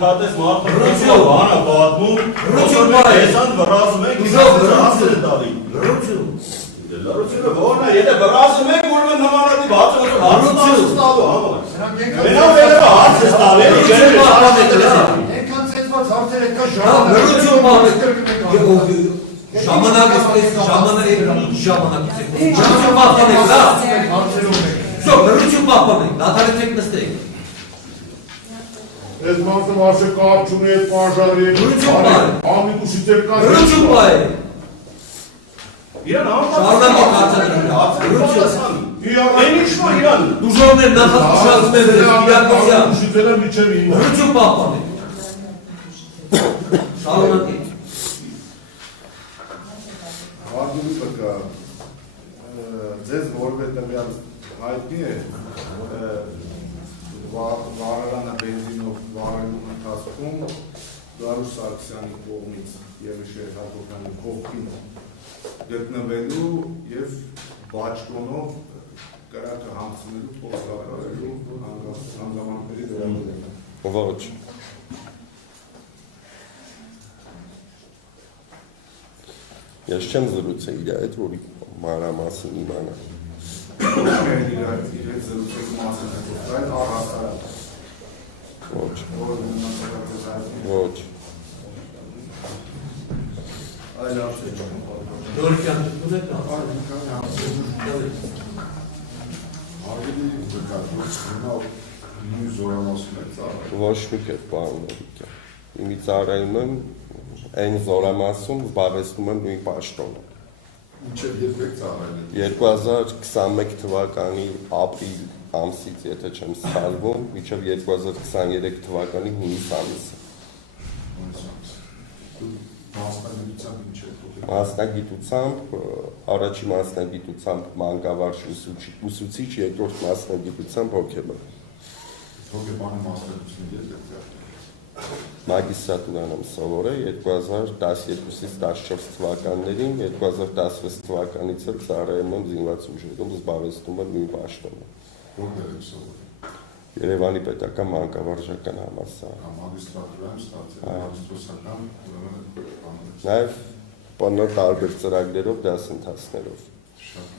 ինքնատես մարդը բանը պատմում, հեսան վրազում եք, հասել է տալի։ Լրությունը որն է, եթե վրազում եք, ուրմեն նմանատիվ հարցը ստալու համար։ Մենավ երևը հարց է ստալի, ենքան ծեցված հարցեր ետքա ժամանակից պահպանեք, լա։ Լրություն պահպանեք, դադարեցեք նստեք։ Ես մանսը մարսը կապ չունի էտ պանժարի ամիտ ուշիցեր կան լրություն պահեք։ Իրան շարունակեք Են ինչ-մա իրան դուժորներ նախած ուշացում են իրակության լրություն պահպանեք։ Շարունակեք։ Արդյունի պկա ձեզ որվետևյալ հայտնի է վարարանը բենզինով վարելու ընթացքում Գարուս Սարգսյանի կողմից և Իշխեր Հակոբյանի կողքին գտնվելու և բաճկոնով կրակը հանցնելու փոխկապարելու հանգամանքների վերաբերյալ։ Ոչ։ Ես չեմ զրուցել իր հետ, որ մանրամասն իմանա։ Իրենց զրուցեք մասին հետո, առհասարակ։ Ոչ։ Ոչ։ Այլ արդյոք չեմ։ Դորքյան դուք Արգելի վկայությունից նույն զորամասում եք ծառայում։ Ոչ մի կերպ պարոն Մելիքյան։ Իմի ծառայում եմ այն զորամասում զբաղեցնում եմ նույն պաշտոնը։ Մինչև երբ եք ծառայել։ 2021 թվականի ապրիլ ամսից, եթե չեմ սխալվում, մինչև 2023 թվականի հունիս ամիսը։ Մասնագիտությամբ, առաջի մասնագիտությամբ մանկավարժ ուսուցիչ, երկրորդ մասնագիտությամբ հոգեբան։ Հոգեբանի մասնագիտությունը եք Մագիստրատուրան եմ սովորել 2012-ից 14 թվականներին, 2016 թվականից էլ ծառայում եմ զինված ուժերում, զբաղեցնում եմ նույն պաշտոնը։ Որտեղ եք սովորել։ Երևանի պետական մանկավարժական համալսարան։ Մագիստրատուրայում ստացել հաստոսական Նաև բանալ տարբեր ծրագրերով, դասընթացներով։ Շատ